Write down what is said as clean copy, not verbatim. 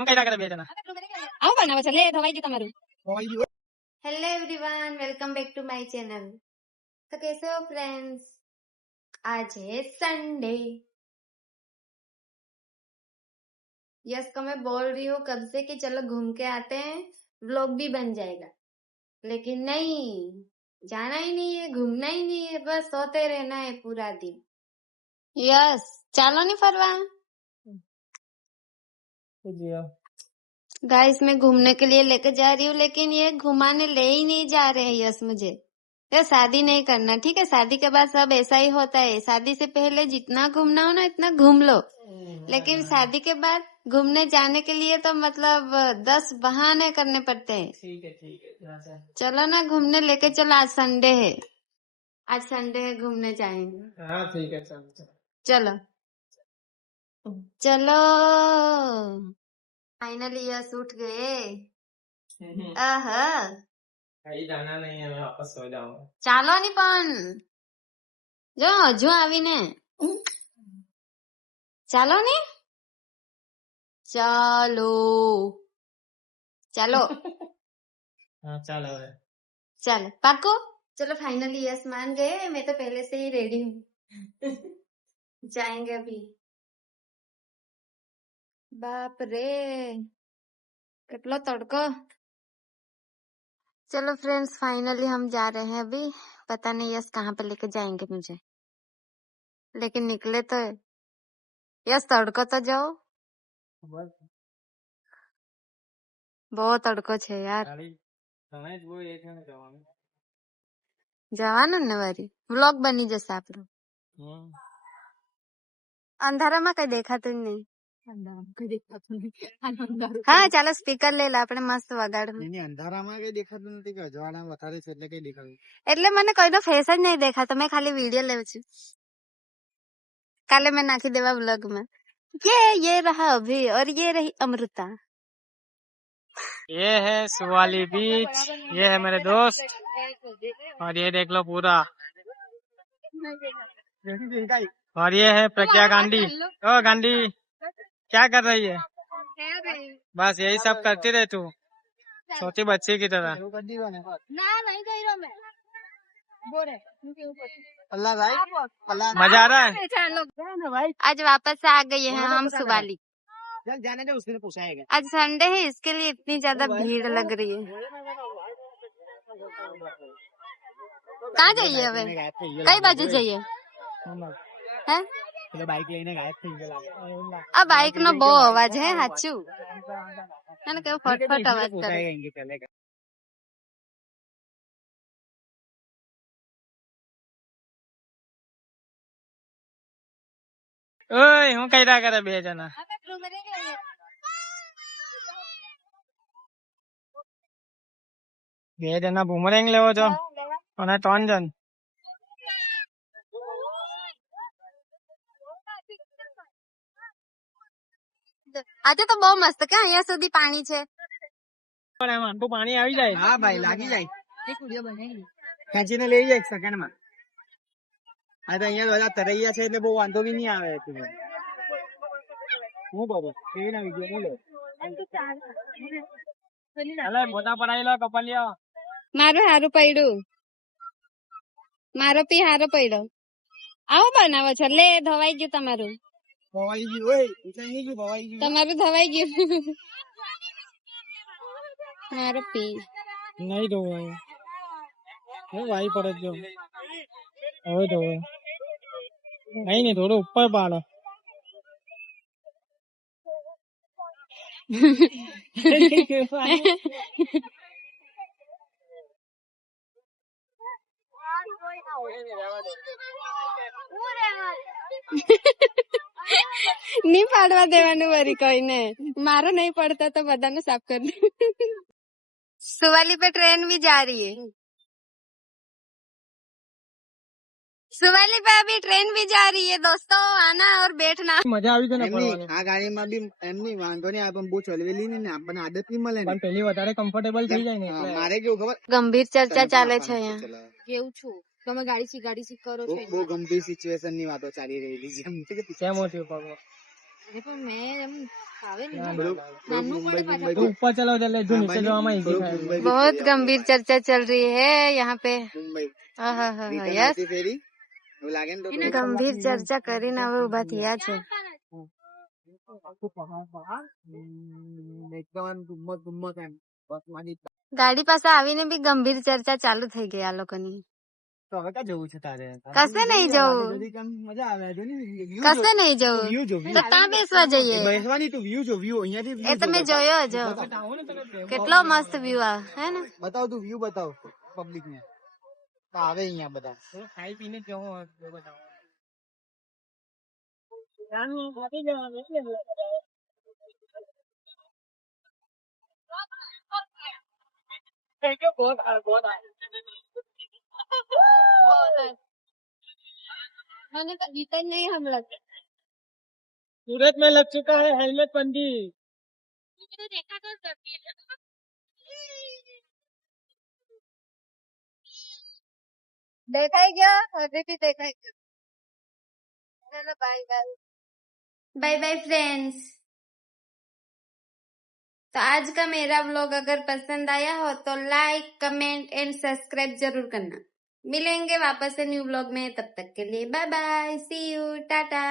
હું કઈ રાખે બે જણા આવું બનાવો છો લે ધવાઈ ગયું તમારું hello everyone, welcome back to my channel. तो कैसे हो फ्रेंड्स? आज है संडे। यस को मैं बोल रही हूँ कब से कि चलो घूम के आते हैं, व्लॉग भी बन जाएगा, लेकिन नहीं, जाना ही नहीं है, घूमना ही नहीं है, बस सोते रहना है पूरा दिन। यस, चालो नहीं फरवा गाइस, मैं घूमने के लिए लेकर जा रही हूँ, लेकिन ये घुमाने ले ही नहीं जा रहे हैं यस मुझे। तो शादी नहीं करना, ठीक है? शादी के बाद सब ऐसा ही होता है। शादी से पहले जितना घूमना हो ना इतना घूम लो, लेकिन शादी के बाद घूमने जाने के लिए तो मतलब 10 बहाने करने पड़ते हैं। ठीक है चलो ना घूमने लेके चलो, आज संडे है, आज संडे है, घूमने जाएंगे। हाँ ठीक है चलो चलो। फाइनली यस उठ गए। कहीं जाना नहीं है, मैं वापस सो जाऊंगा। ચાલો ની પણ જો હજુ આવીને ચાલો ને ચાલો ચાલો हाँ चल હવે चलो पाको। चलो फाइनली यस मान गए, मैं तो पहले से ही रेडी हूँ। जाएंगे अभी। बाप रे कितना तड़को। चलो फ्रेंड्स, फाइनली हम जा रहे हैं अभी। पता नहीं यस कहाँ पे लेके जाएंगे मुझे, लेकिन निकले तो यस तड़को तो जाओ। बहुत તડકો છે યાર। તમે જ બહુ એ છે ને જવાનું જવાનું ને વરી વ્લોગ બની જશે આપણું। અંધારામાં કઈ દેખાતું જ નહીં। હા ચાલો સ્પીકર લઈ લે, આપણે મસ્ત વગાડવું। અંધારામાં કઈ દેખાતું નથી કે અજવાળા વધારે છે એટલે કઈ દેખાતું એટલે મને કોઈનો ફેસ જ નહીં દેખાતો, મેં ખાલી વિડીયો લેવું છું। કાલે મેં નાખી દેવા વ્લોગ में। ये रहा अभी और ये रही अमृता। ये है शिवाली बीच, ये है मेरे दोस्त, और ये देख लो पूरा, और ये है प्रज्ञा गांधी। ओ गांधी क्या कर रही है? बस यही सब करती रहे तू, छोटी बच्ची की तरह। मजा आ रहा है? आज वापस आ गए हैं हम सुवाली। जाने दे, उसने पूछा है आज संडे है, इसके लिए इतनी ज्यादा भीड़ लग रही है। कहाँ जाइए હવે? કઈ બાજુ જઈએ? હે? बाइक लेने गायब થઈ ગયેલા। આ બાઇક નો બહુ અવાજ હે સાચું, એને કેવો ફટફટ અવાજ કરે। ઓય હું કઈરા કરે બે જણા બે જણા બુમરેંગ લેવો છો અને 3 જણ આજે તો બહુ મસ્ત કે અહીંયા સુધી પાણી છે। પણ એમાં આટલું પાણી આવી જાય? હા ભાઈ લાગી જાય, ખેંચીને લઈ જાય 1 સેકન્ડમાં। આ તો અહીંયા બધા તરૈયા છે એટલે બહુ વાંધો બી નહીં આવે। હું બાબા કેવી ના વિડિયો બોલો અલે મોટા પડાઈ લો કપલિયા। મારું હારું પડ્યું, મારો પી હારો પડ્યો। આવું બનાવો છો લે ધવાઈ ગયું તમારું। ભવાઈ ગયું ઓય ઉચાઈ ગયું ભવાઈ ગયું તમારું ધવાઈ ગયું। મારો પી નહીં ધોવાય હું વાઈ પડે જો હવે ધોવે નહીં ને થોડું ઉપર પાડો। નહીં પાડવા દેવાનું વરી કોઈને, મારો नहीं पड़ता तो બધાને સાફ कर दे। सुवाली पे ट्रेन भी जा रही है, सुवाली पे अभी ट्रेन भी जा रही है दोस्तों, आना और बैठना। મજા આવી છે ને એમની આ ગાડીમાં બી એમની વાંધો નહીં આવે, પણ બહુ ચલવેલી નહીં ને આપણને આદત નહીં મળે ને। પણ પેલી વધારે કમ્ફર્ટેબલ થઈ જાય ને હા, એટલે મારે કેવું ખબર, ગંભીર ચર્ચા ચાલે છે ચલાવવાનું અહીંયા। ચલાવે। કેવું છું તમે ગાડી શીખો છો? બહુ ગંભીર સિચ્યુએશન ની વાતો ચાલી રહેલી છે એમ છે કે કેમ થયું પગ એ પણ મેં એમ ફાવે નહીં ને. થોડુંક નાનું મુંબઈ પડે મુંબઈ તું ઉપર ચલાવ એટલે જો નીચે જવામાં easy થોડુંક થાય. મુંબઈ बहुत गंभीर चर्चा चल रही है यहाँ पे મુંબઈ हाँ हाँ हाँ રિટર્ન यस આવતી ફેરી એવું લાગે ને તો થોડુંક ગંભીર ચર્ચા કરીને હવે ઉભા થયા છે એકદમ આમ ધુમ્મસ ધુમ્મસ એમ બસમાંથી ગાડી પાસે આવીને બી ગંભીર ચર્ચા ચાલુ થઈ ગઈ આ લોકોની તો હવે ક્યાં જવું છે તારે? કશે નહીં જવું જલ્દી કામ મજા આવે જો ને view કશે જો. નહીં જવું view જો તો ત્યાં બેસવા જઈએ બેસવાની તું વ્યૂ જો વ્યૂ અહીંયાથી એ view તમે જો બતાવ. જોયો જો આવો ને તને બે. કેટલો મસ્ત વ્યૂ આવે હે ને બતાવ તું વ્યૂ બતાવ પબ્લિક ને તો આવે અહીંયા બધા થોડું ખાઈ પીને જ જવું હોય તો બતાવો. ત્યાંનું ખાતી જવાનું એટલે मैंने तो रिटर्न नहीं हम लोग सूरत में लग चुका है हेलमेट बंदी. देखा क्या अभी भी देखा चलो bye bye bye bye friends तो आज का मेरा व्लॉग अगर पसंद आया हो तो लाइक कमेंट एंड सब्सक्राइब जरूर करना मिलेंगे वापस से न्यू व्लॉग में तब तक के लिए bye bye see you Tata